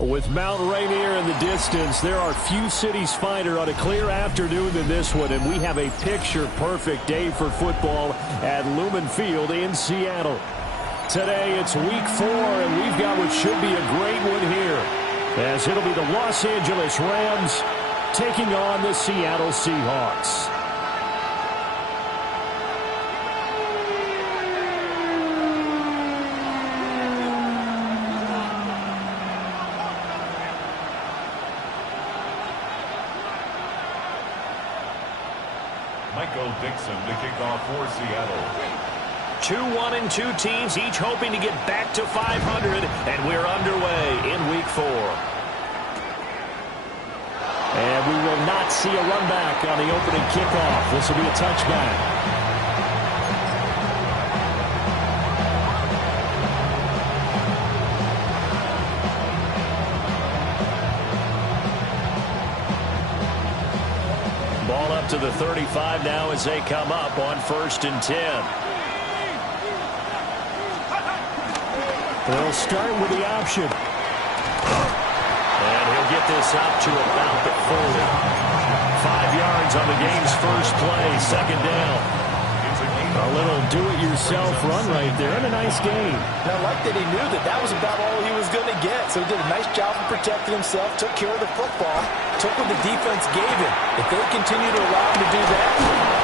With Mount Rainier in the distance, there are few cities finer on a clear afternoon than this one, and we have a picture-perfect day for football at Lumen Field in Seattle. Today, it's Week 4, and we've got what should be a great one here, as it'll be the Los Angeles Rams taking on the Seattle Seahawks. Dixon to kick off for Seattle. 2-1-2 teams, each hoping to get back to 500, and we're underway in Week 4. And we will not see a run back on the opening kickoff. This will be a touchback. Ball up to the 35 now as they come up on 1st and 10. They'll start with the option. And he'll get this up to about the 40. 5 yards on the game's first play, 2nd down. A little do-it-yourself run right there, and a nice game. And I like that he knew that that was about all he was going to get. So he did a nice job of protecting himself, took care of the football, took what the defense gave him. If they continue to allow him to do that,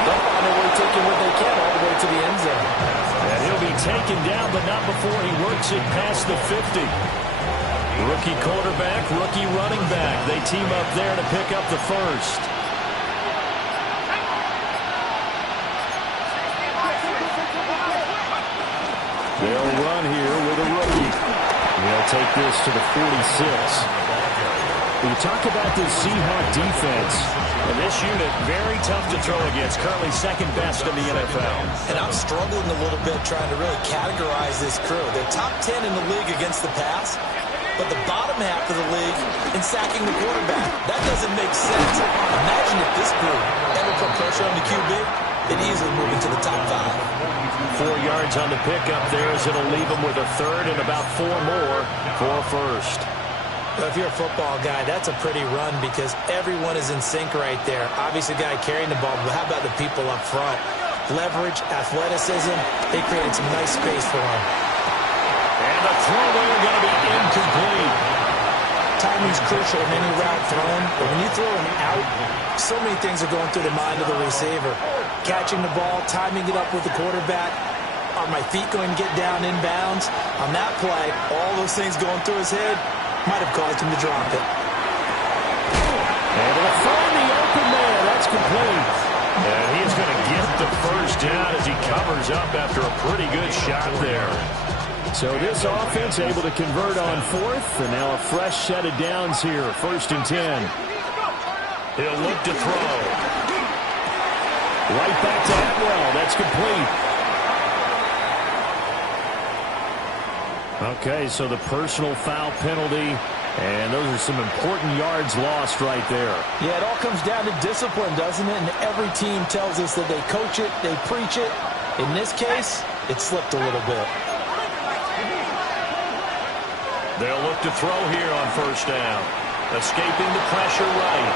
they'll find a way taking what they can all the way to the end zone. And he'll be taken down, but not before he works it past the 50. Rookie quarterback, rookie running back. They team up there to pick up the first. They'll run here with a rookie. They'll take this to the 46. We talk about this Seahawk defense. And this unit, very tough to throw against. Currently 2nd best in the NFL. And I'm struggling a little bit trying to really categorize this crew. They're top 10 in the league against the pass, but the bottom half of the league in sacking the quarterback. That doesn't make sense. Imagine if this group ever put pressure on the QB, they'd easily move into the top 5. 4 yards on the pickup there as it'll leave them with a 3rd and about 4 more for a first. Well, if you're a football guy, that's a pretty run because everyone is in sync right there. Obviously, the guy carrying the ball, but how about the people up front? Leverage, athleticism, they created some nice space for him. And the throw there going to be incomplete. Timing's crucial in any route thrown, but when you throw an out, so many things are going through the mind of the receiver. Catching the ball, timing it up with the quarterback. Are my feet going to get down inbounds? On that play, all those things going through his head might have caused him to drop it. And they'll find the open man. That's complete. And he's going to get the first down as he covers up after a pretty good shot there. So this offense able to convert on 4th, and now a fresh set of downs here, 1st and 10. He'll look to throw. Right back to Atwell. That's complete. Okay, so the personal foul penalty, and those are some important yards lost right there. Yeah, it all comes down to discipline, doesn't it? And every team tells us that they coach it, they preach it. In this case, it slipped a little bit. They'll look to throw here on 1st down. Escaping the pressure right.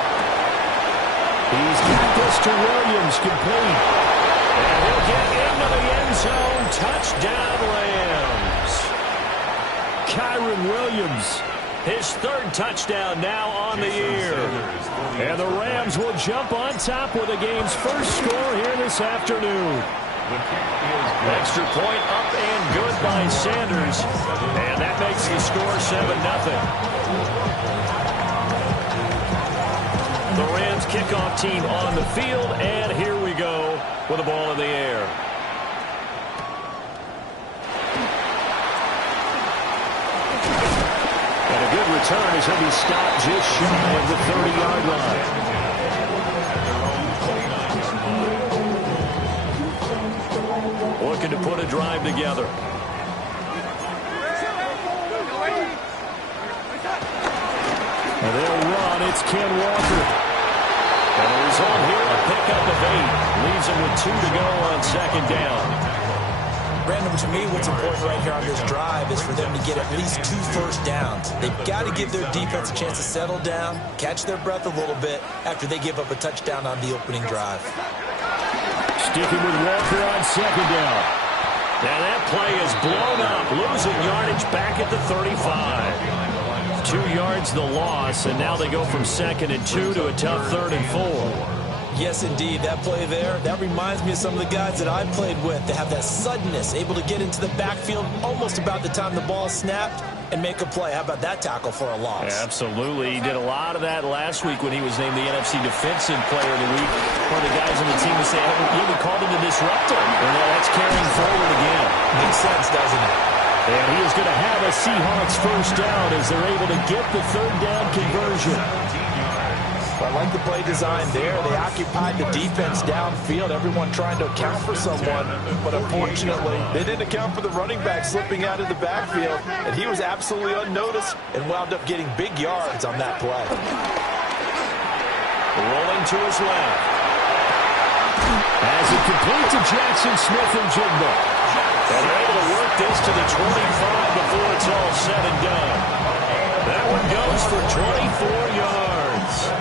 He's got this to Williams, complete. And he'll get into the end zone. Touchdown, Rams. Kyron Williams. His third touchdown now on the year. And the Rams will jump on top with the game's first score here this afternoon. Extra point up and good by Sanders. And that makes the score 7-0. The Rams kickoff team on the field, and here we go with the ball in the air. And a good return as he'll be stopped just shy of the 30-yard line. Looking to put a drive together. And they'll run. It's Ken Walker. And the result here, a pickup of 8. Leaves him with 2 to go on second down. Brandon, to me, what's important right here on this drive is for them to get at least 2 first downs. They've got to give their defense a chance to settle down, catch their breath a little bit after they give up a touchdown on the opening drive. Sticking with Walker on second down. And that play is blown up, losing yardage back at the 35. 2 yards the loss, and now they go from 2nd and 2 to a tough 3rd and 4. Yes, indeed. That play there, that reminds me of some of the guys that I played with. They have that suddenness, able to get into the backfield almost about the time the ball snapped and make a play. How about that tackle for a loss? Yeah, absolutely. He did a lot of that last week when he was named the NFC Defensive Player of the Week. One of the guys on the team would say, you even called him a disruptor. And that's carrying forward again. Makes sense, doesn't it? And he is going to have a Seahawks first down as they're able to get the 3rd down conversion. I like the play design there. They occupied the defense downfield, everyone trying to account for someone, but unfortunately, they didn't account for the running back slipping out of the backfield, and he was absolutely unnoticed and wound up getting big yards on that play. Rolling to his left. As it complete to Jackson Smith-Njigba. And they're able to work this to the 25 before it's all said and done. That one goes for 24 yards.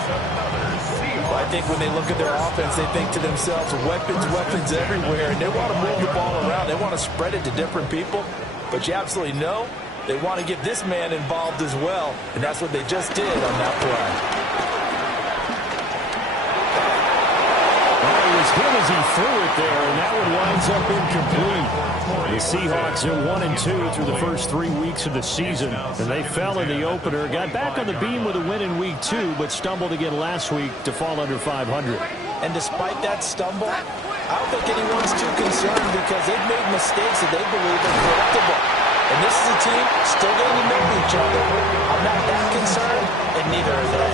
I think when they look at their offense, they think to themselves, weapons everywhere, and they want to move the ball around. They want to spread it to different people, but you absolutely know they want to get this man involved as well, and that's what they just did on that play. Well, it was him as he threw it there, and that one winds up incomplete. The Seahawks are 1-2 through the first 3 weeks of the season, and they fell in the opener. Got back on the beam with a win in week 2, but stumbled again last week to fall under 500. And despite that stumble, I don't think anyone's too concerned because they've made mistakes that they believe are correctable. And this is a team still getting to know each other. I'm not that concerned, and neither are they.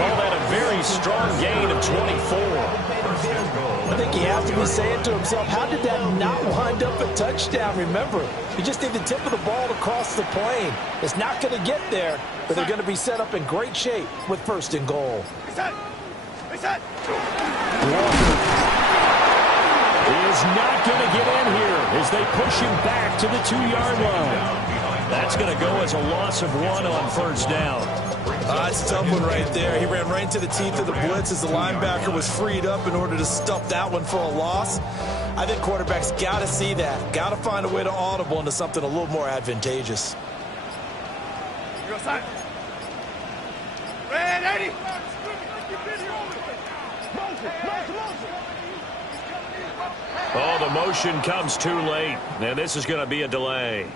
Call that a very strong gain of 24. I think he has to be saying to himself, how did that not wind up a touchdown? Remember, you just need the tip of the ball to cross the plane. It's not going to get there, but they're going to be set up in great shape with 1st and goal. Walker is not going to get in here as they push him back to the 2-yard line. That's going to go as a loss of 1 on 1st down. That's a tough one right there. He ran right into the teeth of the blitz as the linebacker was freed up in order to stuff that one for a loss. I think quarterbacks got to see that. Got to find a way to audible into something a little more advantageous. Oh, the motion comes too late. Now this is going to be a delay.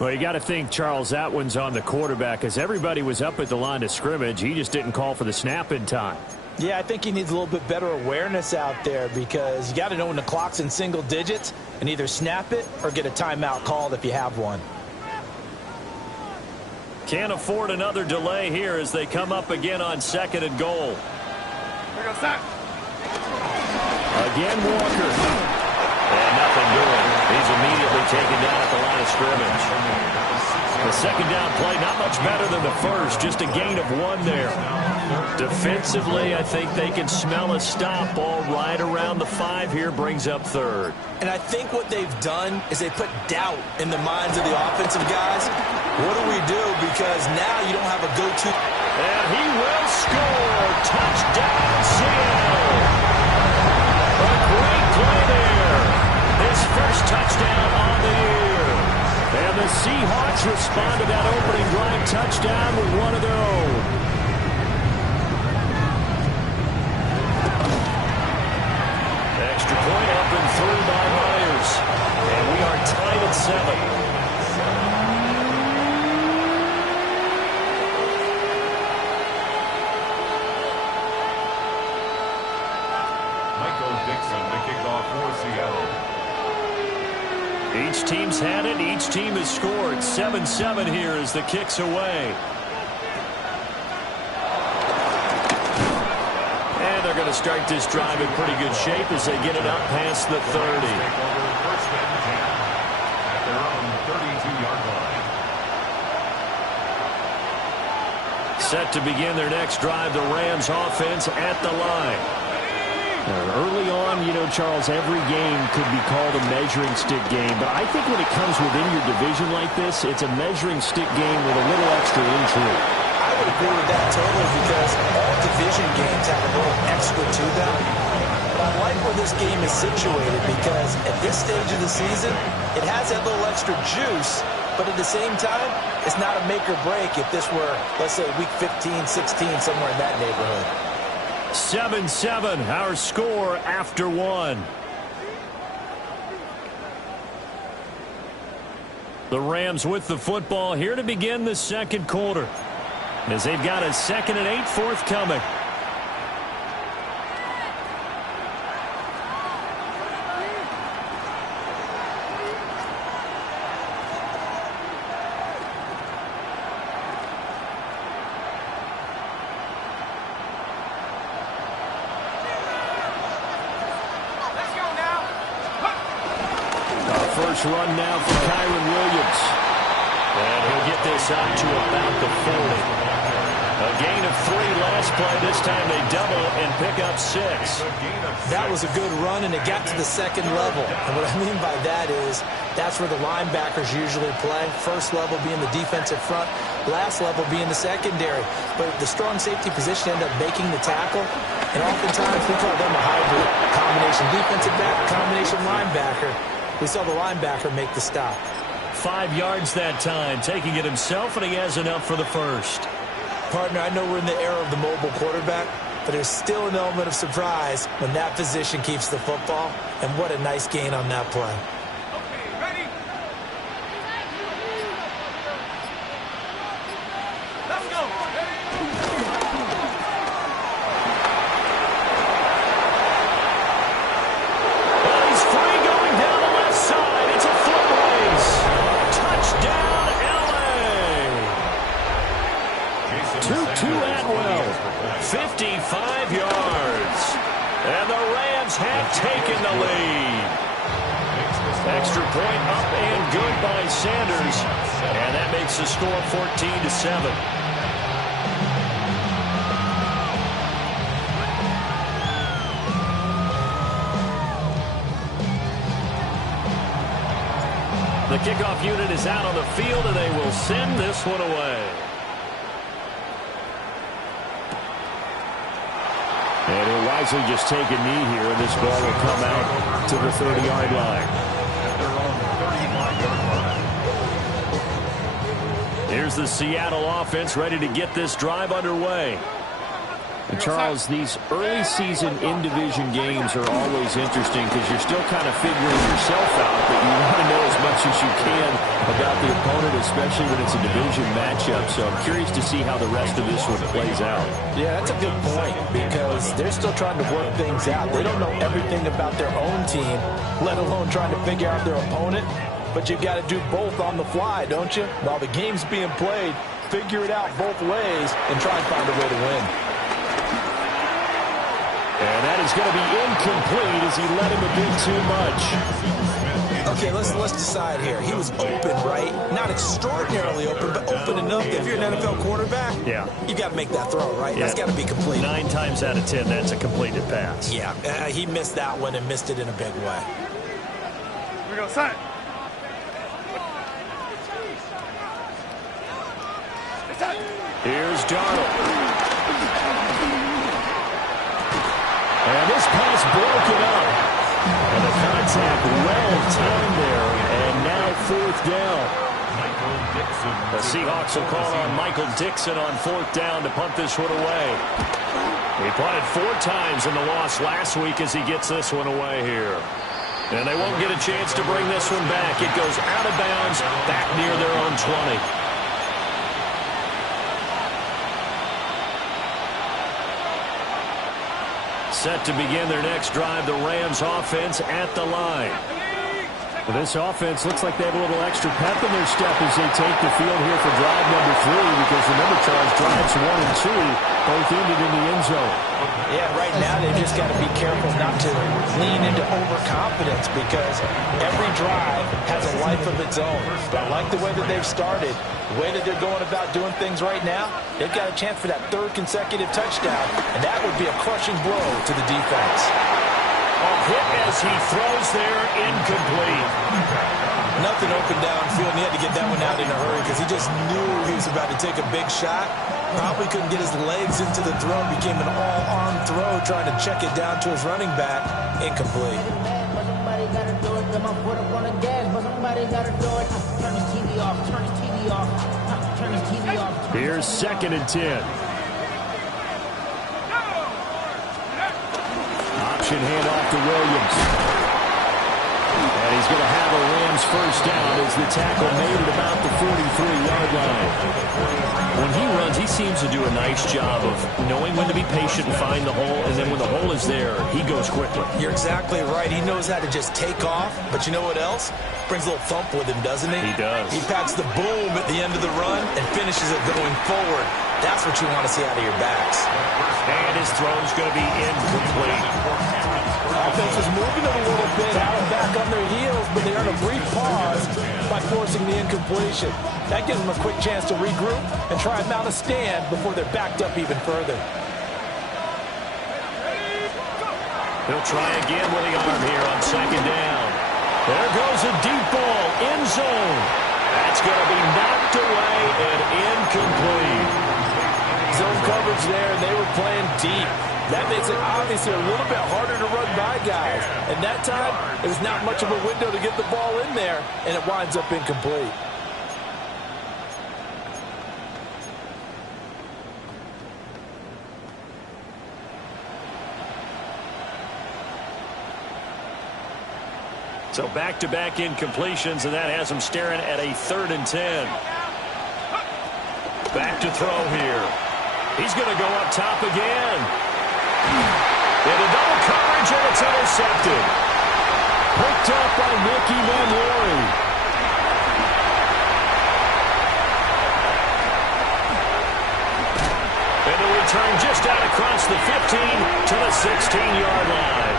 Well, you got to think, Charles, that one's on the quarterback as everybody was up at the line of scrimmage. He just didn't call for the snap in time. Yeah, I think he needs a little bit better awareness out there because you got to know when the clock's in single digits and either snap it or get a timeout called if you have one. Can't afford another delay here as they come up again on 2nd and goal. Again, Walker. And nothing doing. He's immediately taken down at the line of scrimmage. The 2nd down play, not much better than the first, just a gain of 1 there. Defensively, I think they can smell a stop. Ball right around the 5 here, brings up 3rd. And I think what they've done is they put doubt in the minds of the offensive guys. What do we do? Because now you don't have a go-to. And he will score. Touchdown, Seattle. A great play there. His first touchdown on the year. And And the Seahawks respond to that opening drive touchdown with one of their own. Extra point up and through by Myers. And we are tied at 7. Each team's had it. Each team has scored. 7-7 here as the kick's away. And they're going to start this drive in pretty good shape as they get it up past the 30. At their own 32-yard line. Set to begin their next drive, the Rams offense at the line. Early on, Charles, every game could be called a measuring stick game. But I think when it comes within your division like this, it's a measuring stick game with a little extra intrigue. I would agree with that totally because all division games have a little extra to them. But I like where this game is situated because at this stage of the season, it has that little extra juice. But at the same time, it's not a make or break if this were, let's say, week 15, 16, somewhere in that neighborhood. 7-7, our score after 1. The Rams with the football here to begin the second quarter, as they've got a 2nd and 8 forthcoming. Run now for Kyron Williams. And he'll get this out to about the 40. A gain of 3 last play. This time they double and pick up 6. That was a good run, and it got to the second level. And what I mean by that is that's where the linebackers usually play. First level being the defensive front, last level being the secondary. But the strong safety position ended up making the tackle. And oftentimes we call them a hybrid. Combination defensive back, combination linebacker. We saw the linebacker make the stop. 5 yards that time, taking it himself, and he has enough for the first. Partner, I know we're in the era of the mobile quarterback, but there's still an element of surprise when that position keeps the football. And what a nice gain on that play. Okay, ready? Let's go. To Atwell, 55 yards. And the Rams have taken the lead. Extra point up and good by Sanders. And that makes the score 14-7. The kickoff unit is out on the field, and they will send this one away. And he'll wisely just take a knee here, and this ball will come out to the 30-yard line. Here's the Seattle offense ready to get this drive underway. And Charles, these early season in-division games are always interesting because you're still kind of figuring yourself out, but you want to know as much as you can about the opponent, especially when it's a division matchup. So I'm curious to see how the rest of this one plays out. Yeah, that's a good point because they're still trying to work things out. They don't know everything about their own team, let alone trying to figure out their opponent. But you've got to do both on the fly, don't you? While the game's being played, figure it out both ways and try and find a way to win. And that is going to be incomplete as he let him a bit too much. Okay, let's decide here. He was open, right? Not extraordinarily open, but open enough that if you're an NFL quarterback, yeah, you got to make that throw, right? Yeah. That's got to be complete. 9 times out of 10, that's a completed pass. Yeah, he missed that one and missed it in a big way. Here we go, sign. Here's Darnold. And this pass broken up. And the contact well timed there. And now 4th down. The Seahawks will call on Michael Dixon on 4th down to punt this one away. He punted 4 times in the loss last week as he gets this one away here. And they won't get a chance to bring this one back. It goes out of bounds back near their own 20. Set to begin their next drive, the Rams offense at the line. Well, this offense looks like they have a little extra pep in their step as they take the field here for drive number 3, because remember, Charles, drives 1 and 2 both ended in the end zone. Yeah, right now they've just got to be careful not to lean into overconfidence, because every drive has a life of its own. But I like the way that they've started, the way that they're going about doing things right now. They've got a chance for that 3rd consecutive touchdown, and that would be a crushing blow to the defense. A hit as he throws there, incomplete. Nothing open downfield, and he had to get that one out in a hurry because he just knew he was about to take a big shot. Probably couldn't get his legs into the throw. Became an all-arm throw, trying to check it down to his running back. Incomplete. Here's 2nd and 10. Option handoff to Williams. And he's going to have a Rams 1st down as the tackle made it about the 43-yard line. When he runs, he seems to do a nice job of knowing when to be patient and find the hole, and then when the hole is there, he goes quickly. You're exactly right. He knows how to just take off, but you know what else? Brings a little thump with him, doesn't he? He does. He packs the boom at the end of the run and finishes it going forward. That's what you want to see out of your backs. And his throw's going to be incomplete. Offense is moving it a little bit out and back on their heels, but they earn a brief pause by forcing the incompletion. That gives them a quick chance to regroup and try and mount a stand before they're backed up even further. He'll try again with the arm here on 2nd down. There goes a deep ball, end zone. That's going to be knocked away and incomplete. Zone coverage there, and they were playing deep. That makes it obviously a little bit harder to run by guys. And that time, there's not much of a window to get the ball in there, and it winds up incomplete. So back-to-back incompletions, and that has him staring at a 3rd and 10. Back to throw here. He's going to go up top again. Into double coverage, and it's intercepted. Picked up by Nicky Manlori. And the return just out across the 15 to the 16-yard line.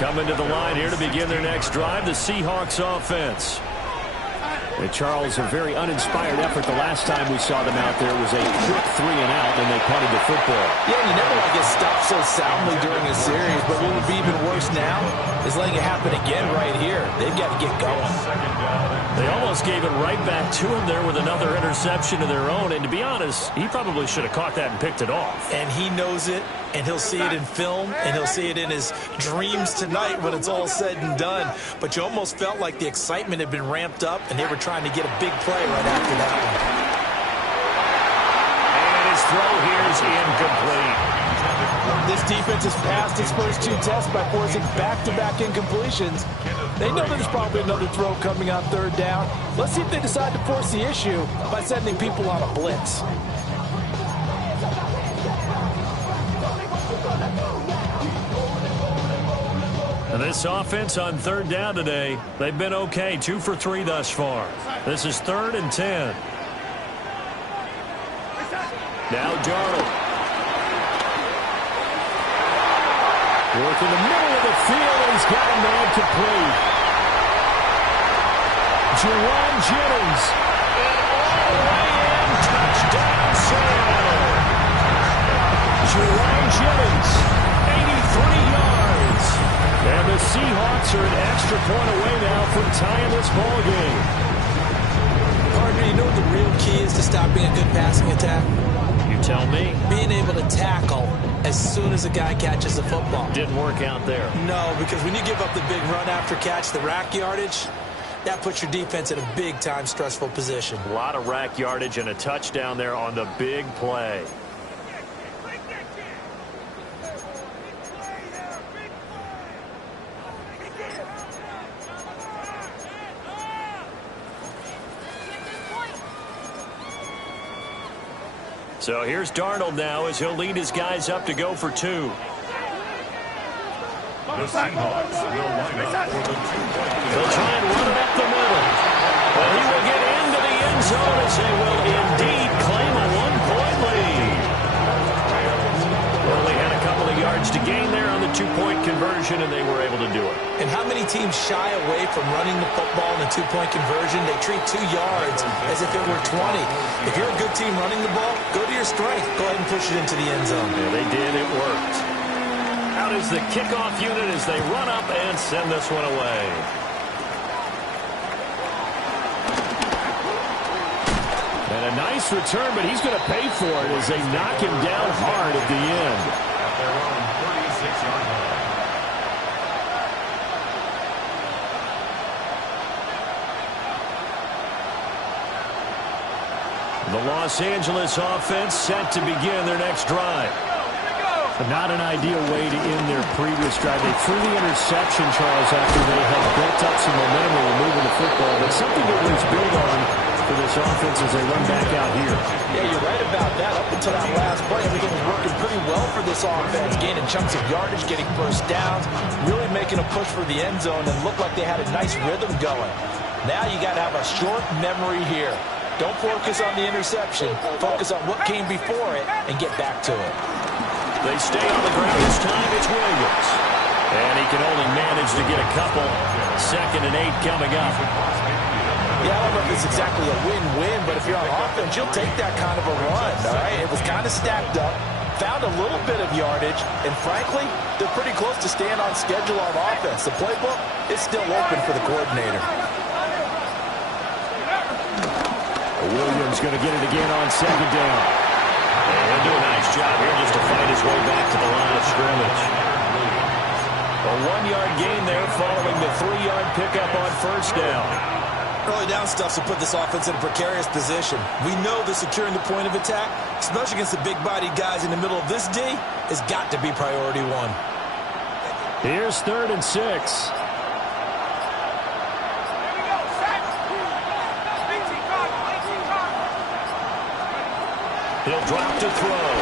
Coming to the line here to begin their next drive, the Seahawks offense. And Charles, a very uninspired effort the last time we saw them out there was a quick 3 and out, and they punted the football. Yeah, you never want to get stopped so soundly during a series, but what would be even worse now is letting it happen again right here. They've got to get going. They almost gave it right back to him there with another interception of their own, and to be honest, he probably should have caught that and picked it off. And he knows it, and he'll see it in film, and he'll see it in his dreams tonight when it's all said and done. But you almost felt like the excitement had been ramped up, and they were trying to get a big play right after that one. And his throw here is incomplete. This defense has passed its first 2 tests by forcing back-to-back incompletions. They know there's probably another throw coming on 3rd down. Let's see if they decide to force the issue by sending people on a blitz. And this offense on 3rd down today, they've been okay. 2 for 3 thus far. This is 3rd and 10. Now Darnold. Work in the middle of the field, and he's got a man complete. Jerome Jennings. And all the way in, touchdown Seattle. Jerome Jennings, 83 yards. And the Seahawks are an extra point away now from tying this ball game. Partner, you know what the real key is to stopping a good passing attack? You tell me. Being able to tackle as soon as a guy catches the football. Didn't work out there. No, because when you give up the big run after catch, the rack yardage, that puts your defense in a big-time stressful position. A lot of rack yardage and a touchdown there on the big play. So here's Darnold now as he'll lead his guys up to go for 2. The Seahawks will line up for the 2-point. They'll try and run it up the middle. Well, he will get into the end zone as they will indeed claim a 1-point lead. Only had a couple of yards to gain there on the 2-point conversion, and they were able to do it. And how many teams shy away from running the football in a 2-point conversion? They treat 2 yards as if it were 20. If you're a good team running the ball, go to your strength. Go ahead and push it into the end zone. Yeah, they did. It worked. Out is the kickoff unit as they run up and send this one away. And a nice return, but he's going to pay for it as they knock him down hard at the end. At their own 36-yard line. The Los Angeles offense set to begin their next drive. Not an ideal way to end their previous drive. They threw the interception, Charles, after they had built up some momentum and were moving the football. But something that was built on for this offense as they run back out here. Yeah, you're right about that. Up until that last play, everything was working pretty well for this offense. Gaining chunks of yardage, getting first downs, really making a push for the end zone, and looked like they had a nice rhythm going. Now you got to have a short memory here. Don't focus on the interception. Focus on what came before it and get back to it. They stay on the ground this time. It's Williams. And he can only manage to get a couple. 2nd and 8 coming up. Yeah, I don't know if it's exactly a win-win, but if you're on offense, you'll take that kind of a run, all right? It was kind of stacked up, found a little bit of yardage, and frankly, they're pretty close to staying on schedule on offense. The playbook is still open for the coordinator. Williams going to get it again on 2nd down. And he'll do a nice job here just to fight his way back to the line of scrimmage. A 1-yard gain there following the 3-yard pickup on 1st down. Early down stuff will put this offense in a precarious position. We know that securing the point of attack, especially against the big-bodied guys in the middle of this D, has got to be priority 1. Here's 3rd and 6. He'll drop to throw.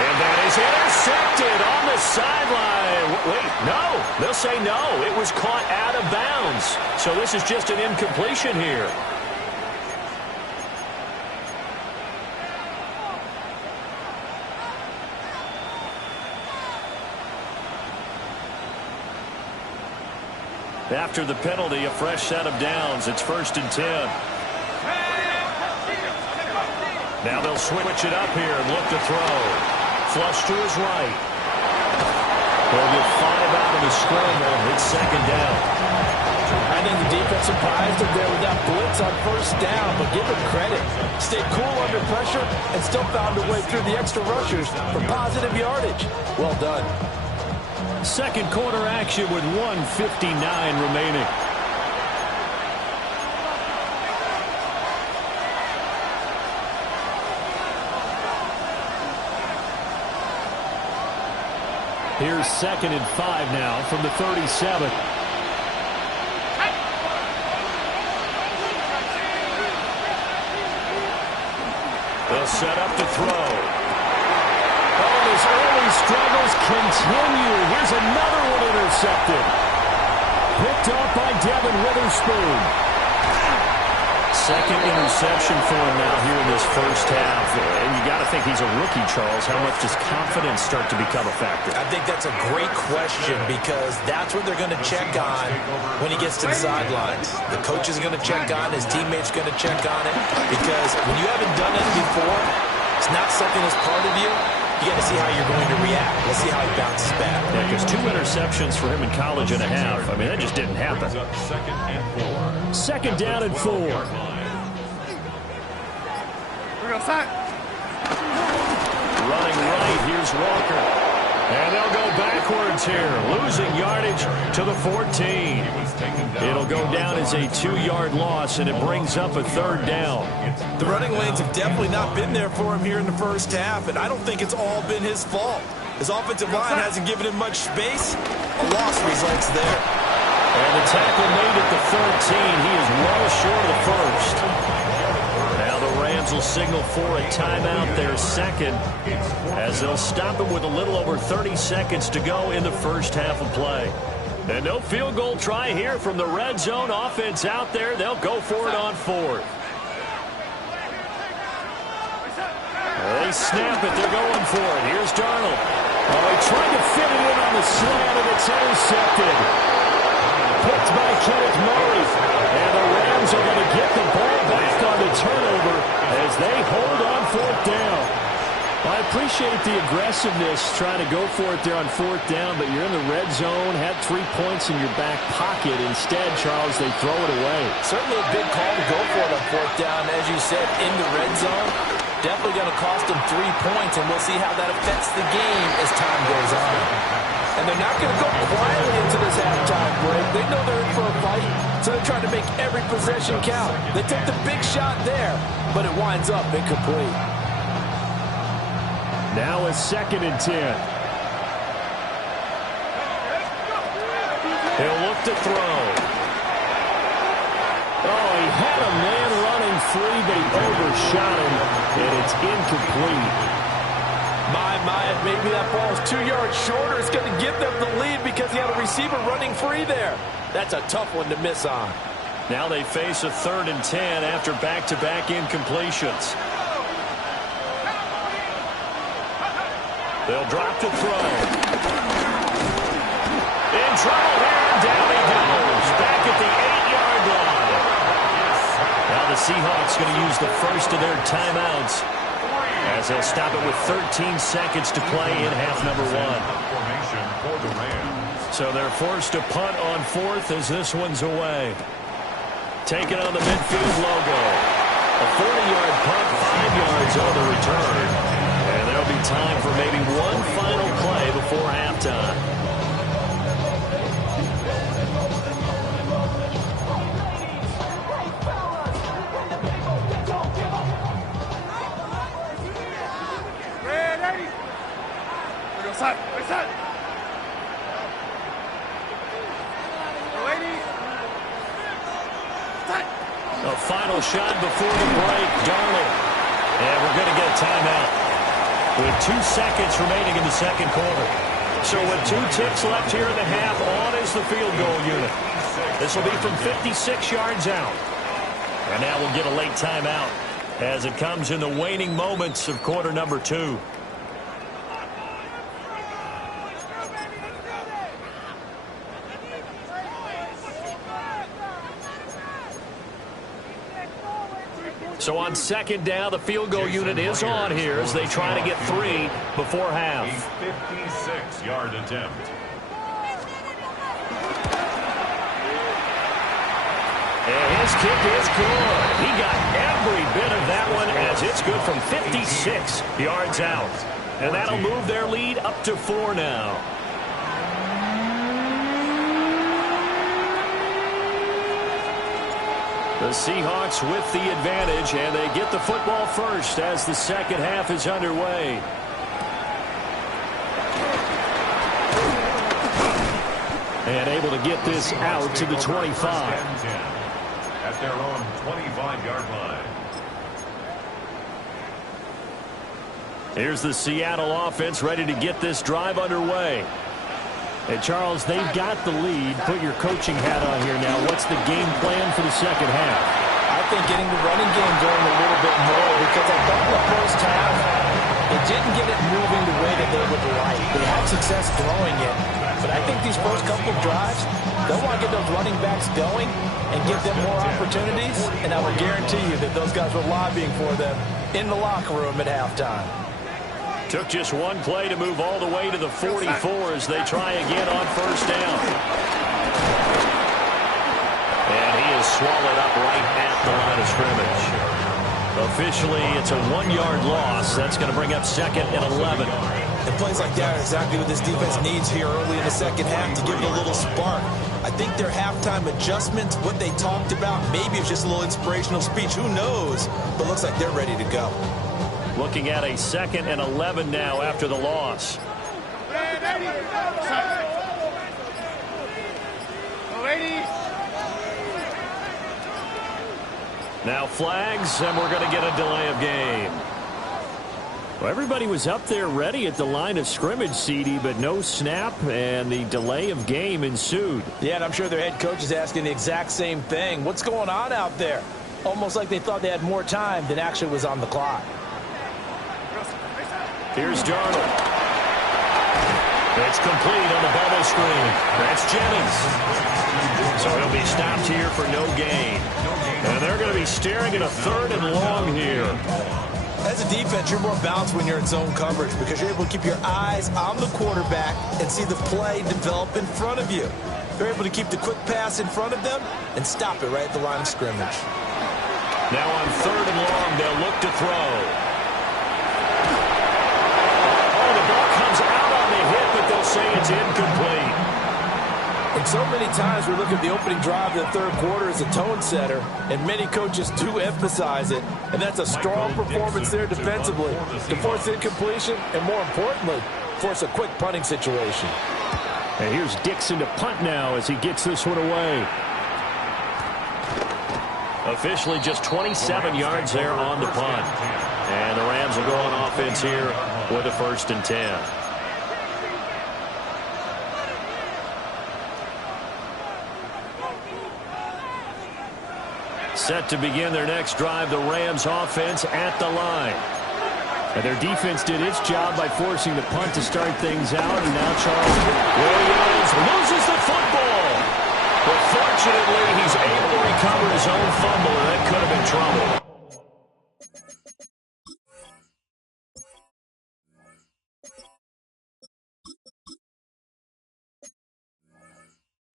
And that is intercepted on the sideline. Wait, no. They'll say no. It was caught out of bounds. So this is just an incompletion here. After the penalty, a fresh set of downs. It's 1st and 10. Now they'll switch it up here and look to throw. Flush to his right. They'll get 5 out of the scramble. It's 2nd down. I think the defense surprised him there with that blitz on 1st down, but give him credit. Stayed cool under pressure and still found a way through the extra rushers for positive yardage. Well done. 2nd quarter action with 1:59 remaining. Here's 2nd and 5 now from the 37. They'll set up to throw. Oh, his early struggles continue. Here's another one intercepted. Picked off by Devin Witherspoon. 2nd interception for him now here in this 1st half. And you got to think he's a rookie, Charles. How much does confidence start to become a factor? I think that's a great question because that's what they're going to check on when he gets to the sidelines. The coach is going to check on, his teammates are going to check on it because when you haven't done it before, it's not something that's part of you. You got to see how you're going to react. Let's see how he bounces back. Yeah, because 2 interceptions for him in college and a half. I mean, that just didn't happen. 2nd and 4. 2nd down and 4. we go, set. Running right, here's Walker. And they'll go backwards here, losing yardage to the 14. It'll go down as a 2-yard loss, and it brings up a 3rd down. The running lanes have definitely not been there for him here in the first half, and I don't think it's all been his fault. His offensive line hasn't given him much space. A loss results there. And the tackle made at the 13. He is well short of the first. Now the Rams will signal for a timeout, their second, as they'll stop it with a little over 30 seconds to go in the first half of play. And no field goal try here from the red zone offense out there. They'll go for it on 4th. They snap it. They're going for it. Here's Darnold. Oh, he tried to fit it in on the slant, and it's intercepted. Picked by Kenneth Murray. And the Rams are going to get the ball back on the turnover as they hold on 4th down. I appreciate the aggressiveness trying to go for it there on 4th down, but you're in the red zone, had 3 points in your back pocket. Instead, Charles, they throw it away. Certainly a big call to go for it on 4th down, as you said, in the red zone. Definitely going to cost them 3 points, and we'll see how that affects the game as time goes on. And they're not going to go quietly into this halftime break. They know they're in for a fight, so they're trying to make every possession count. They took the big shot there, but it winds up incomplete. Now a 2nd and 10. He'll look to throw. Oh, he had a man running free, but he overshot him, and it's incomplete. Maybe that ball's 2 yards shorter. It's going to give them the lead because he had a receiver running free there. That's a tough one to miss on. Now they face a 3rd and 10 after back-to-back incompletions. They'll drop to throw. In trouble here, and down he goes. Back at the 8-yard line. Now the Seahawks going to use the first of their timeouts, as they'll stop it with 13 seconds to play in half number 1. So they're forced to punt on 4th as this one's away. Taking on the midfield logo. A 40-yard punt, 5 yards on the return. And there'll be time for maybe one final play before halftime. A final shot before the break, Darnold. And we're going to get a timeout with 2 seconds remaining in the second quarter. So with 2 ticks left here in the half, on is the field goal unit. This will be from 56 yards out. And now we'll get a late timeout as it comes in the waning moments of quarter number 2. So on 2nd down, the field goal unit is on here as they try to get 3 before half. A 56-yard attempt. And his kick is good. He got every bit of that one as it's good from 56 yards out. And that'll move their lead up to 4 now. The Seahawks with the advantage, and they get the football first as the second half is underway. And able to get this out to the 25. At their own 25-yard line. Here's the Seattle offense ready to get this drive underway. And, Charles, they've got the lead. Put your coaching hat on here now. What's the game plan for the second half? I think getting the running game going a little bit more, because I thought in the first half they didn't get it moving the way that they would like. They had success throwing it. But I think these first couple of drives, they'll want to get those running backs going and give them more opportunities. And I will guarantee you that those guys were lobbying for them in the locker room at halftime. Took just one play to move all the way to the 44 as they try again on first down. And he is swallowed up right at the line of scrimmage. Officially, it's a 1-yard loss. That's going to bring up 2nd and 11. And plays like that are exactly what this defense needs here early in the second half to give it a little spark. I think their halftime adjustments, what they talked about, maybe it's just a little inspirational speech. Who knows? But looks like they're ready to go. Looking at a 2nd and 11 now after the loss. Now flags, and we're going to get a delay of game. Well, everybody was up there ready at the line of scrimmage, CD, but no snap, and the delay of game ensued. Yeah, and I'm sure their head coach is asking the exact same thing. What's going on out there? Almost like they thought they had more time than actually was on the clock. Here's Darnold. It's complete on the bubble screen. That's Jennings. So he'll be stopped here for no gain. And they're going to be staring at a 3rd and long here. As a defense, you're more balanced when you're in zone coverage because you're able to keep your eyes on the quarterback and see the play develop in front of you. They're able to keep the quick pass in front of them and stop it right at the line of scrimmage. Now on 3rd and long, they'll look to throw. Oh, the ball comes out on the hit, but they'll say it's incomplete. And so many times we look at the opening drive of the third quarter as a tone setter, and many coaches do emphasize it. And that's a strong performance there defensively to force incompletion and, more importantly, force a quick punting situation. And here's Dixon to punt now as he gets this one away. Officially just 27 yards there on the punt. And the Rams will go on offense here with a 1st and 10. Set to begin their next drive, the Rams offense at the line. And their defense did its job by forcing the punt to start things out. And now Charles Williams loses the football. But fortunately, he's able to recover his own fumble, and that could have been trouble.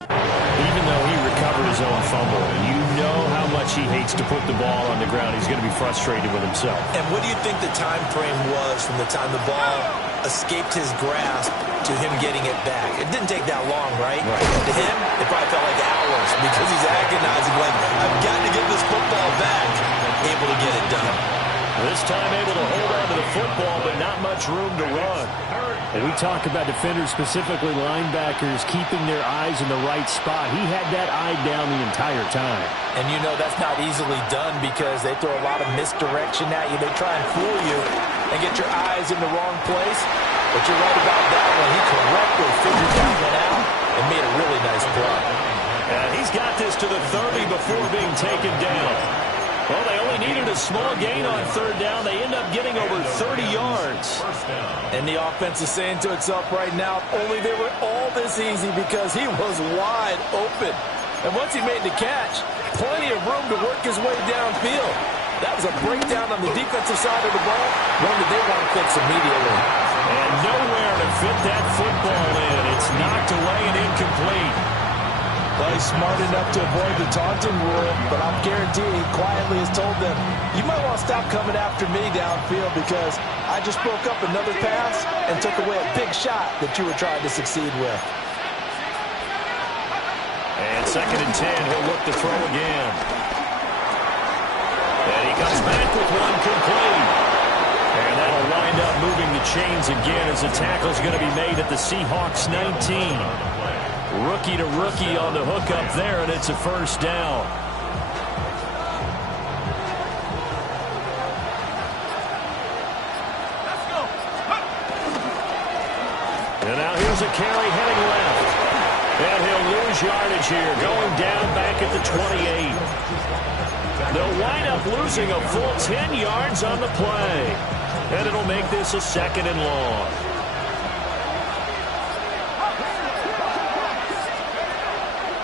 Even though he recovered his own fumble, you know how much he hates to put the ball on the ground. He's going to be frustrated with himself. And what do you think the time frame was from the time the ball escaped his grasp to him getting it back? It didn't take that long, right? To him, it probably felt like hours because he's agonizing like, I've got to get this football back. Able to get it done. This time able to hold on to the football, but not much room to run. And we talk about defenders, specifically linebackers, keeping their eyes in the right spot. He had that eye down the entire time. And you know that's not easily done because they throw a lot of misdirection at you. They try and fool you and get your eyes in the wrong place. But you're right about that one. He correctly figured that one out and made a really nice play. And he's got this to the 30 before being taken down. Well, they only needed a small gain on 3rd down. They end up getting over 30 yards. And the offense is saying to itself right now, only they were all this easy because he was wide open. And once he made the catch, plenty of room to work his way downfield. That was a breakdown on the defensive side of the ball, one that they want to fix immediately. And nowhere to fit that football in. It's knocked away and incomplete. Well, he's smart enough to avoid the taunting rule, but I'm guaranteeing he quietly has told them, you might want to stop coming after me downfield because I just broke up another pass and took away a big shot that you were trying to succeed with. And 2nd and 10, he'll look to throw again. And he comes back with one complete. And that'll wind up moving the chains again as the tackle's going to be made at the Seahawks 19. Rookie to rookie on the hook up there, and it's a 1st down. And now here's a carry heading left. And he'll lose yardage here, going down back at the 28. They'll wind up losing a full 10 yards on the play. And it'll make this a 2nd and long.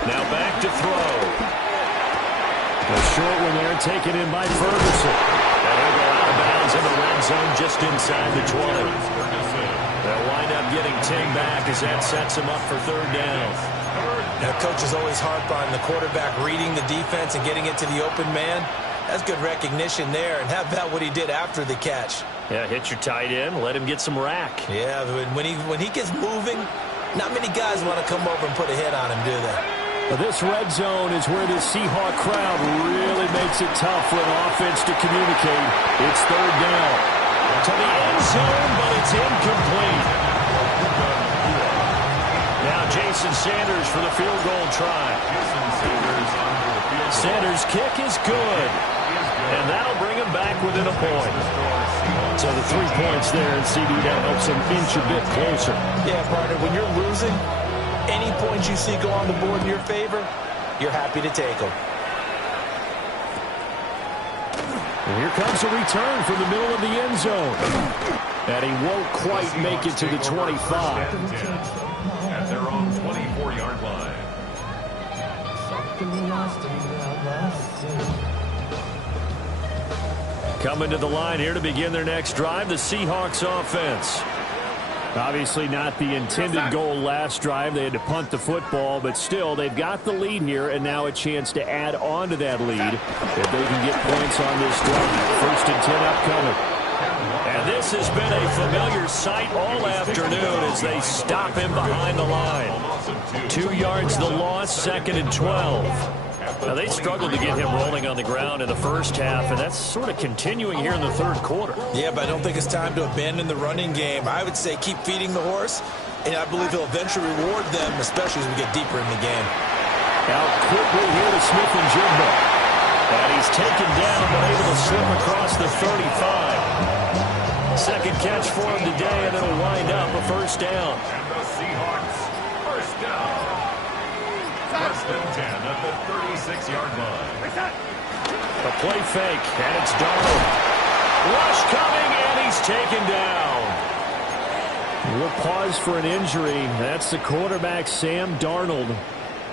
Now back to throw. A short one there taken in by Ferguson. And he'll go out of bounds in the red zone just inside the 20. They'll wind up getting Ting back as that sets him up for 3rd down. Now, coach is always harp on the quarterback reading the defense and getting it to the open man. That's good recognition there. And how about what he did after the catch? Yeah, hit your tight end, let him get some rack. Yeah, when he gets moving, not many guys want to come over and put a hit on him, do they? This red zone is where the Seahawk crowd really makes it tough for an offense to communicate. It's third down. To the end zone, but it's incomplete. Now Jason Sanders for the field goal try. Sanders' kick is good. And that'll bring him back within a point. So the 3 points there, and CD, that helps him inch a bit closer. Yeah, partner, when you're losing, any points you see go on the board in your favor, you're happy to take them. And here comes a return from the middle of the end zone. And he won't quite make it to the 25. At their own 24-yard line. Coming to the line here to begin their next drive, the Seahawks offense. Obviously not the intended goal last drive. They had to punt the football, but still, they've got the lead here, and now a chance to add on to that lead if they can get points on this drive. 1st and 10 upcoming. And this has been a familiar sight all afternoon as they stop him behind the line. 2 yards the loss, 2nd and 12. Now, they struggled to get him rolling on the ground in the first half, and that's sort of continuing here in the third quarter. Yeah, but I don't think it's time to abandon the running game. I would say keep feeding the horse, and I believe he'll eventually reward them, especially as we get deeper in the game. Out quickly here to Smith and Jigba. And he's taken down, but able to slip across the 35. Second catch for him today, and it'll wind up a first down. And the Seahawks, first down. 1st and 10 at the 36-yard line. A play fake, and it's Darnold. Rush coming, and he's taken down. We'll pause for an injury. That's the quarterback, Sam Darnold,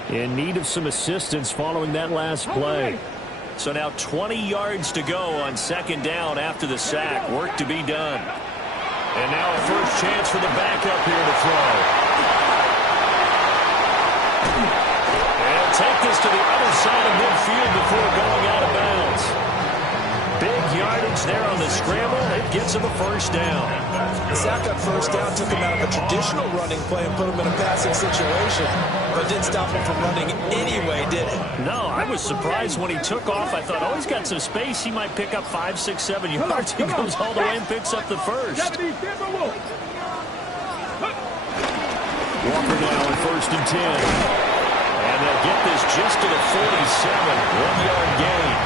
in need of some assistance following that last play. So now 20 yards to go on 2nd down after the sack. Work to be done. And now a first chance for the backup here to throw. Take this to the other side of midfield before going out of bounds. Big yardage there on the scramble. It gets him a first down. The sack on first down took him out of a traditional running play and put him in a passing situation, but didn't stop him from running anyway, did it? No, I was surprised when he took off. I thought, oh, he's got some space. He might pick up 5, 6, 7 yards. He goes all the way and picks up the first. Walker now in 1st and 10. And they'll get this just to the 47, 1-yard gain.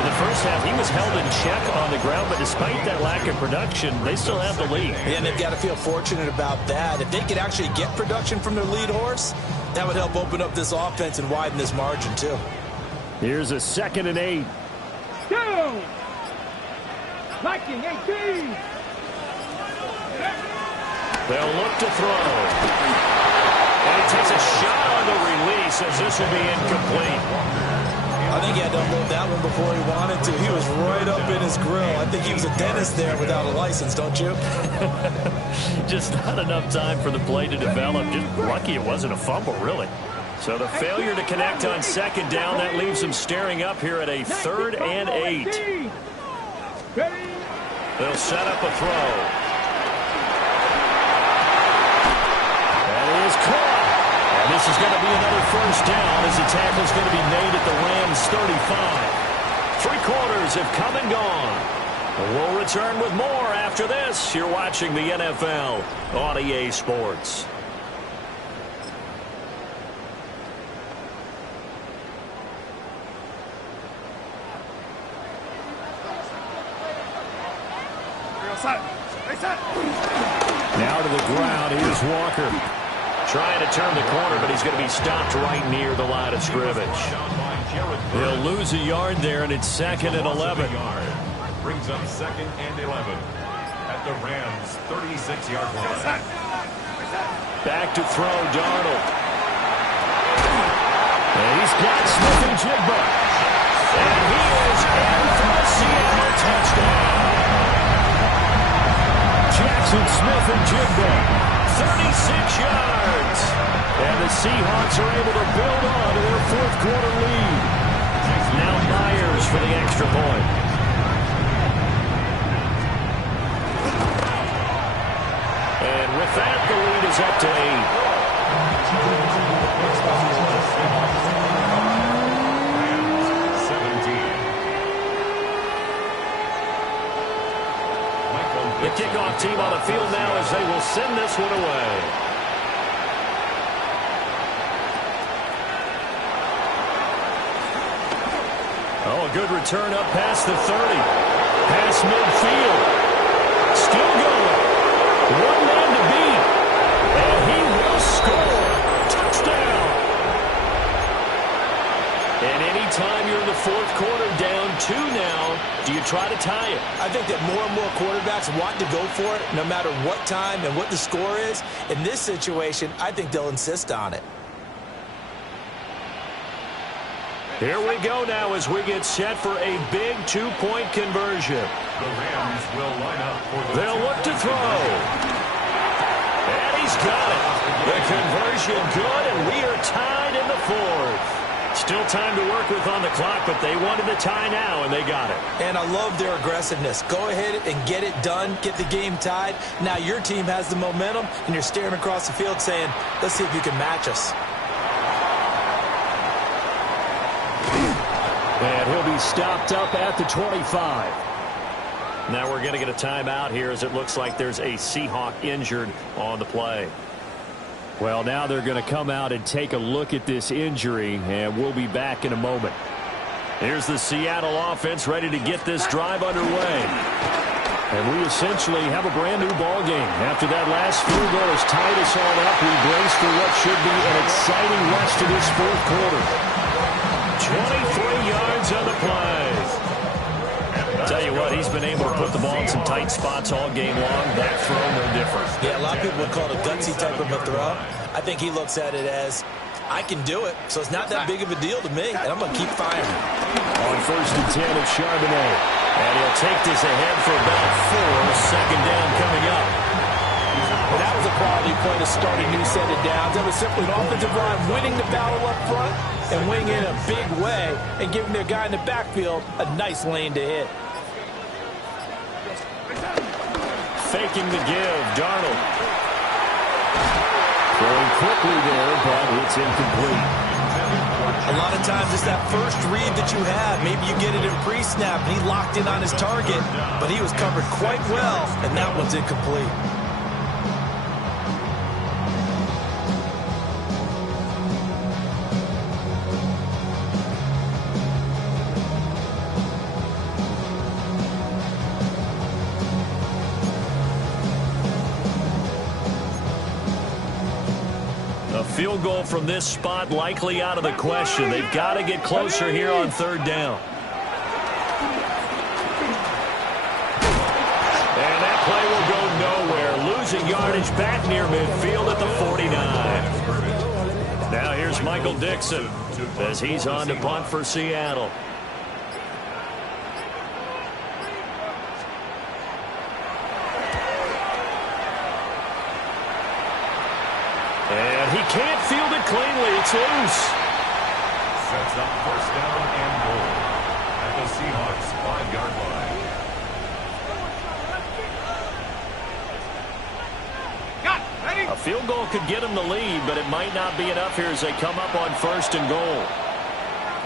In the first half, he was held in check on the ground, but despite that lack of production, they still have the lead. And they've got to feel fortunate about that. If they could actually get production from their lead horse, that would help open up this offense and widen this margin, too. Here's a 2nd and 8. Go! Liking 18! They'll look to throw. And he takes a shot on the release as this will be incomplete. I think he had to unload that one before he wanted to. He was right up in his grill. I think he was a dentist there without a license, don't you? Just not enough time for the play to develop. Just lucky it wasn't a fumble, really. So the failure to connect on 2nd down, that leaves him staring up here at a 3rd and 8. They'll set up a throw. Caught. And this is going to be another first down as the tackle is going to be made at the Rams' 35. 3 quarters have come and gone. We'll return with more after this. You're watching the NFL on EA Sports. Now to the ground. Here's Walker. Trying to turn the corner, but he's going to be stopped right near the line of scrimmage. He'll lose a yard there, and it's 2nd and 11. Brings up 2nd and 11 at the Rams' 36-yard line. Back to throw, Darnold. And he's got Smith and Jigba. And he is in for a Seattle touchdown. Jackson Smith and Jigba. 36 yards. And the Seahawks are able to build on to their 4th quarter lead. Now Myers for the extra point. And with that, the lead is up to 8. The kickoff team on the field now as they will send this one away. Oh, a good return up past the 30. Past midfield. Still going. One man to beat. And he will score. Touchdown. And anytime you're in the fourth quarter, down 2 now, do you try to tie it? I think that more and more quarterbacks want to go for it no matter what time and what the score is. In this situation, I think they'll insist on it. Here we go now as we get set for a big 2-point conversion. The Rams will line up for the They'll look to throw. And he's got it. The conversion good, and we are tied in the fourth. Still time to work with on the clock, but they wanted the tie now, and they got it. And I love their aggressiveness. Go ahead and get it done, get the game tied. Now your team has the momentum, and you're staring across the field saying, let's see if you can match us. And he'll be stopped up at the 25. Now we're going to get a timeout here as it looks like there's a Seahawk injured on the play. Well, now they're going to come out and take a look at this injury, and we'll be back in a moment. Here's the Seattle offense ready to get this drive underway. And we essentially have a brand new ball game. After that last field goal has tied us all up, we brace for what should be an exciting rest of this fourth quarter. 23 yards on the play. Tell you what, he's been able to put the ball in some tight spots all game long. That throw, no different. Yeah, a lot of people would call it a gutsy type of a throw. I think he looks at it as, I can do it, so it's not that big of a deal to me, and I'm going to keep firing. On 1st and 10 of Charbonnet. And he'll take this ahead for about 4. Second down coming up. Well, that was a quality play to start a new set of downs. That was simply an offensive line winning the battle up front and winning in a big way and giving their guy in the backfield a nice lane to hit. Faking the give, Darnold. Throwing quickly there, but it's incomplete. A lot of times it's that first read that you have. Maybe you get it in pre-snap, and he locked in on his target, but he was covered quite well, and that one's incomplete. Field goal from this spot likely out of the question. They've got to get closer here on 3rd down. And that play will go nowhere. Losing yardage back near midfield at the 49. Now here's Michael Dixon as he's on to punt for Seattle. And he can't field it cleanly. It's loose. Sets up 1st down and goal at the Seahawks 5-yard line. A field goal could get them the lead, but it might not be enough here as they come up on 1st and goal.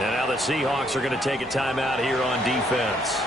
And now the Seahawks are going to take a timeout here on defense.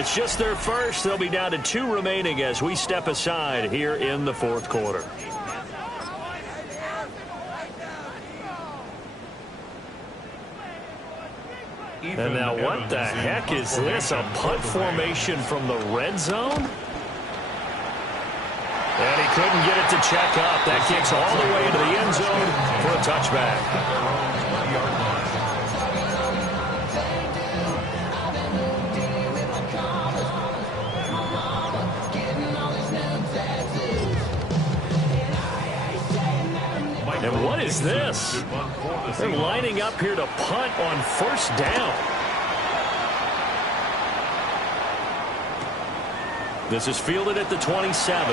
It's just their first. They'll be down to 2 remaining as we step aside here in the fourth quarter. And now what the heck is this? A punt formation from the red zone? And he couldn't get it to check up. That kicks all the way into the end zone for a touchback. And what is this? They're lining up here to punt on first down. This is fielded at the 27.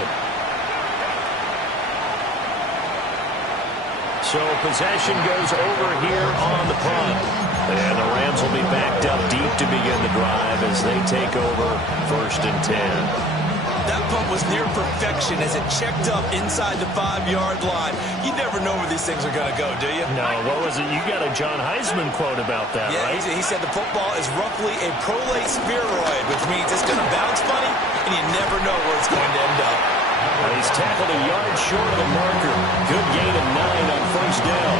So possession goes over here on the punt. And the Rams will be backed up deep to begin the drive as they take over first and 10. That punt was near perfection as it checked up inside the 5-yard line. You never know where these things are going to go, do you? No, what was it? You got a John Heisman quote about that, yeah, right? He said the football is roughly a prolate spheroid, which means it's going to bounce funny, and you never know where it's going to end up. Well, he's tackled a yard short of the marker. Good gain of 9 on first down.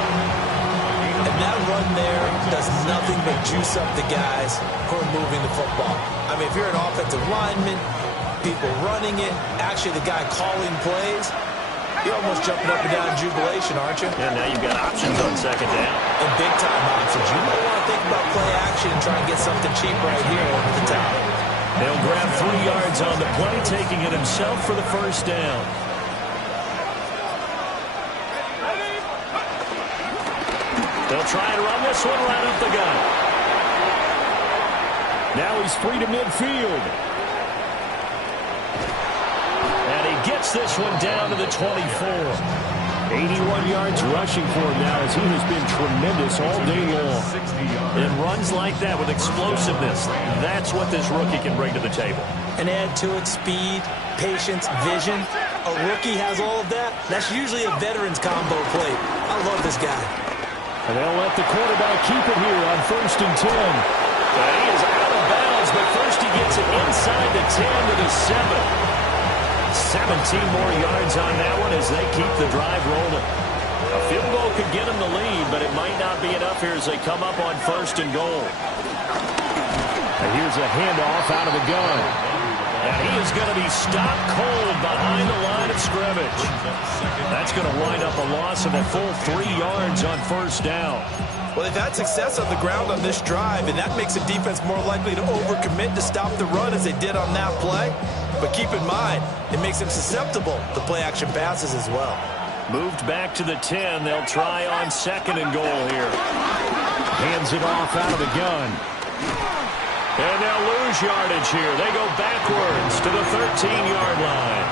And that run there does nothing but juice up the guys who are moving the football. I mean, if you're an offensive lineman, people running it, actually the guy calling plays, you're almost jumping up and down in jubilation, aren't you? Yeah, now you've got options on second down. And big-time options. You might want to think about play action and try and get something cheap right here over the top. They'll grab 3 yards on the play, taking it himself for the first down. They'll try and run this one right up the gut. Now he's free to midfield. And he gets this one down to the 24. 81 yards rushing for him now as he has been tremendous all day long. And runs like that with explosiveness. That's what this rookie can bring to the table. And add to it speed, patience, vision. A rookie has all of that. That's usually a veteran's combo plate. I love this guy. And they'll let the quarterback keep it here on first and 10. And he is out of bounds, but first he gets it inside the 10 to the 7. 17 more yards on that one as they keep the drive rolling. A field goal could get them the lead, but it might not be enough here as they come up on first and goal. And here's a handoff out of the gun. And he is going to be stopped cold behind the line of scrimmage. That's going to wind up a loss of a full 3 yards on first down. Well, they've had success on the ground on this drive, and that makes the defense more likely to overcommit to stop the run as they did on that play. But keep in mind, it makes them susceptible to play-action passes as well. Moved back to the 10. They'll try on second and goal here. Hands it off out of the gun. And they'll lose yardage here. They go backwards to the 13-yard line.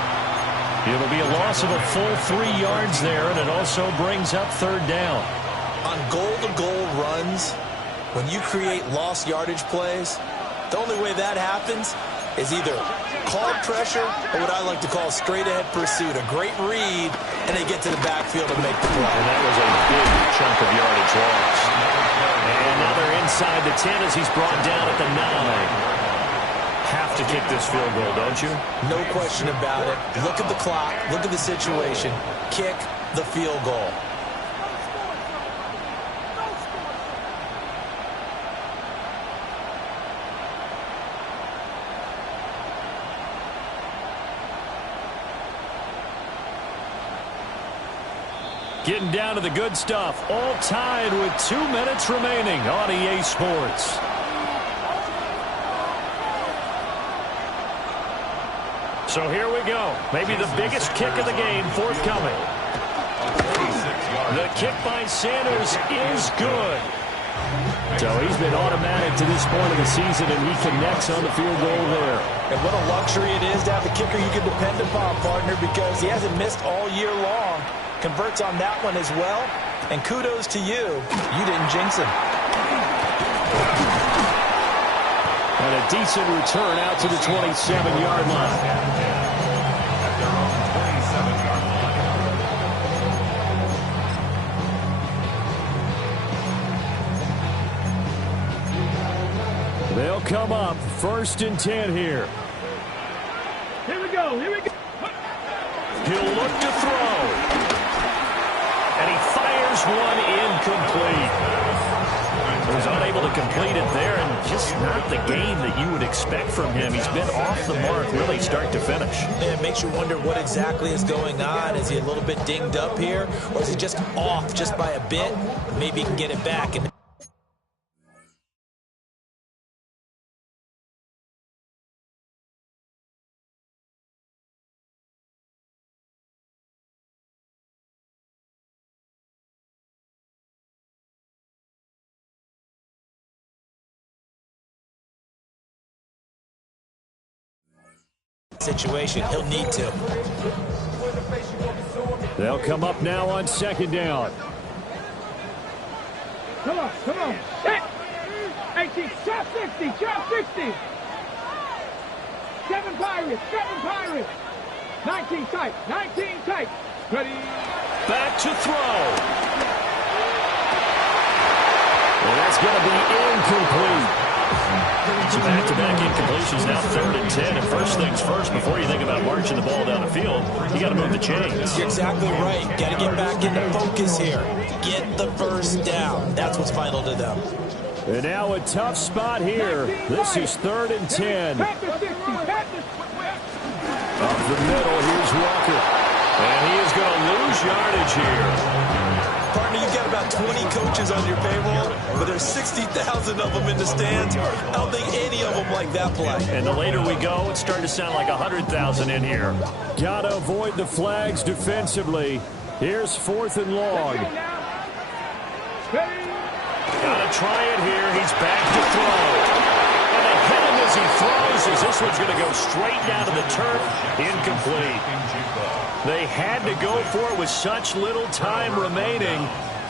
It'll be a loss of a full 3 yards there, and it also brings up third down. On goal-to-goal runs, when you create lost yardage plays, the only way that happens is either called pressure or what I like to call straight-ahead pursuit. A great read, and they get to the backfield and make the play. And that was a big chunk of yardage loss. And now they're inside the 10 as he's brought down at the 9. Have to kick this field goal, don't you? No question about it. Look at the clock. Look at the situation. Kick the field goal. Getting down to the good stuff. All tied with 2 minutes remaining on EA Sports. So here we go. Maybe the biggest kick of the game forthcoming. The kick by Sanders is good. So he's been automatic to this point of the season, and he connects on the field goal there. And what a luxury it is to have a kicker you can depend upon, partner, because he hasn't missed all year long. Converts on that one as well. And kudos to you. You didn't jinx him. And a decent return out to the 27-yard line. They'll come up. 1st and 10 here. Here we go. Here we go. He'll look to throw. And he fires one incomplete. He was unable to complete it there, and just not the game that you would expect from him. He's been off the mark really start to finish. It makes you wonder what exactly is going on. Is he a little bit dinged up here, or is he just off just by a bit? Maybe he can get it back. And situation, he'll need to. They'll come up now on 2nd down. Come on, come on. 18, shot 60, shot 60. 7 Pirates, 7 Pirates. 19 tight, 19 tight. Ready. Back to throw. Well, that's going to be incomplete. So back-to-back incompletions, now 3rd and 10. And first things first, before you think about marching the ball down the field, you got to move the chains. You're exactly right. Got to get back into focus here. Get the first down. That's what's vital to them. And now a tough spot here. This is 3rd and 10. Up the middle, here's Walker. And he is going to lose yardage here. Partner, you've got about 20 coaches on your payroll, but there's 60,000 of them in the stands. I don't think any of them like that play. And the later we go, it's starting to sound like 100,000 in here. Got to avoid the flags defensively. Here's 4th and long. Got to try it here. He's back to throw. And they hit him as he throws, as this one's going to go straight down to the turf. Incomplete. They had to go for it with such little time remaining.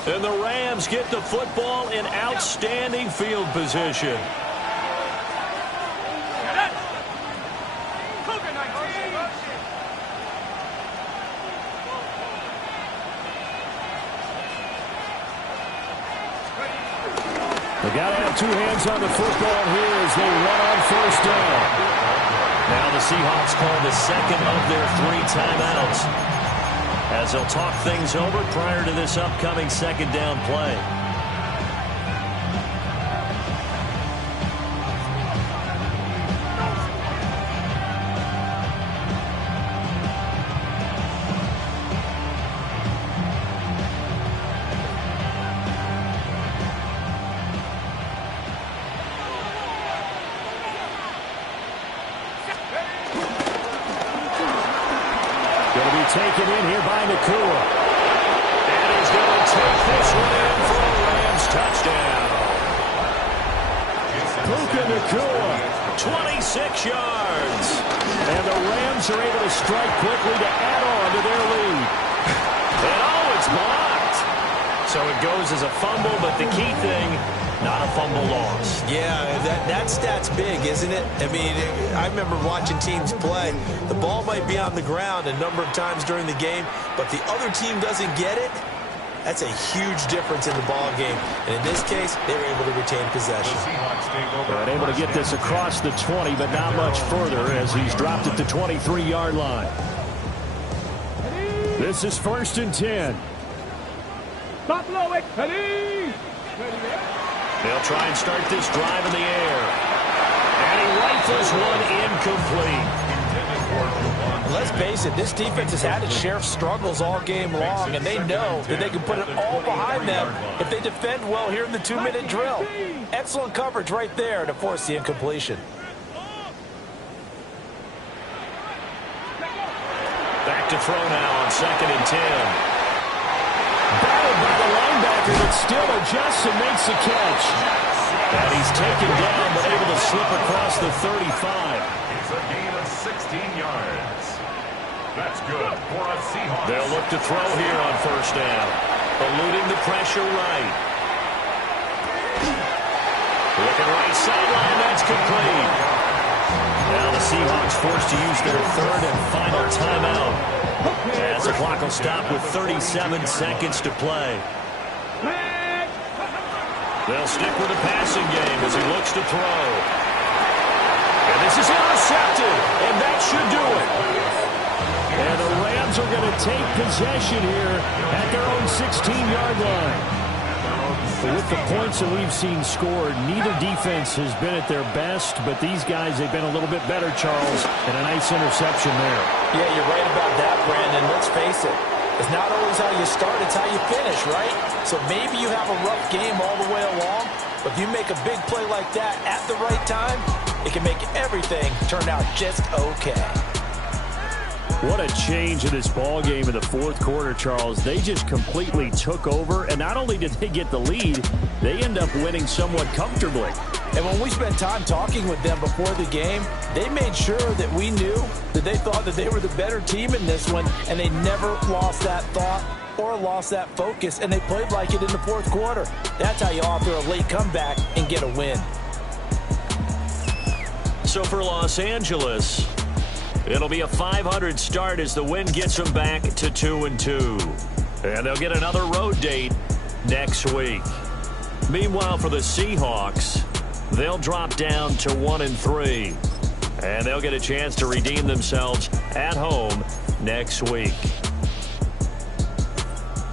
And the Rams get the football in outstanding field position. They got to have 2 hands on the football here as they run on 1st down. Now the Seahawks call the 2nd of their 3 timeouts, as they'll talk things over prior to this upcoming 2nd down play. Taken in here by Nakua. And he's going to take this one in for a Rams touchdown. Puka Nakua, 26 yards. And the Rams are able to strike quickly to add on to their lead. And oh, it's blocked. So it goes as a fumble, but the key thing, not a fumble loss. Yeah, that stat's big, isn't it? I mean, I remember watching teams play. The ball might be on the ground a number of times during the game, but the other team doesn't get it. That's a huge difference in the ball game. And in this case, they were able to retain possession. They're able to get this across the 20, but not much further as he's dropped at the 23-yard line. This is 1st and 10. Buffalo, ready. They'll try and start this drive in the air. And he rifles one incomplete. Let's face it, this defense has had its share of struggles all game long, and they know that they can put it all behind them if they defend well here in the 2-minute drill. Excellent coverage right there to force the incompletion. Back to throw now on 2nd and 10. Battled by the linebacker that still adjusts and makes the catch. And he's taken down but able to slip across the 35. It's a gain of 16 yards. That's good for a Seahawks. They'll look to throw here on 1st down. Eluding the pressure right. Looking right sideline, that's complete. Now the Seahawks forced to use their 3rd and final timeout. As the clock will stop with 37 seconds to play. They'll stick with the passing game as he looks to throw. This is intercepted, and that should do it. And the Rams are going to take possession here at their own 16-yard line. With the points that we've seen scored, neither defense has been at their best, but these guys, they've been a little bit better, Charles, and a nice interception there. Yeah, you're right about that, Brandon. Let's face it. It's not always how you start, it's how you finish, right? So maybe you have a rough game all the way along, but if you make a big play like that at the right time, it can make everything turn out just okay. What a change in this ball game in the fourth quarter, Charles. They just completely took over, and not only did they get the lead, they end up winning somewhat comfortably. And when we spent time talking with them before the game, they made sure that we knew that they thought that they were the better team in this one, and they never lost that thought or lost that focus, and they played like it in the fourth quarter. That's how you offer a late comeback and get a win. So for Los Angeles, it'll be a 500 start as the win gets them back to 2-2. And they'll get another road date next week. Meanwhile, for the Seahawks, they'll drop down to 1-3. And they'll get a chance to redeem themselves at home next week.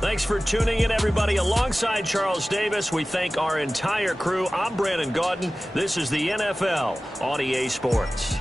Thanks for tuning in, everybody. Alongside Charles Davis, we thank our entire crew. I'm Brandon Gaudin. This is the NFL on EA Sports.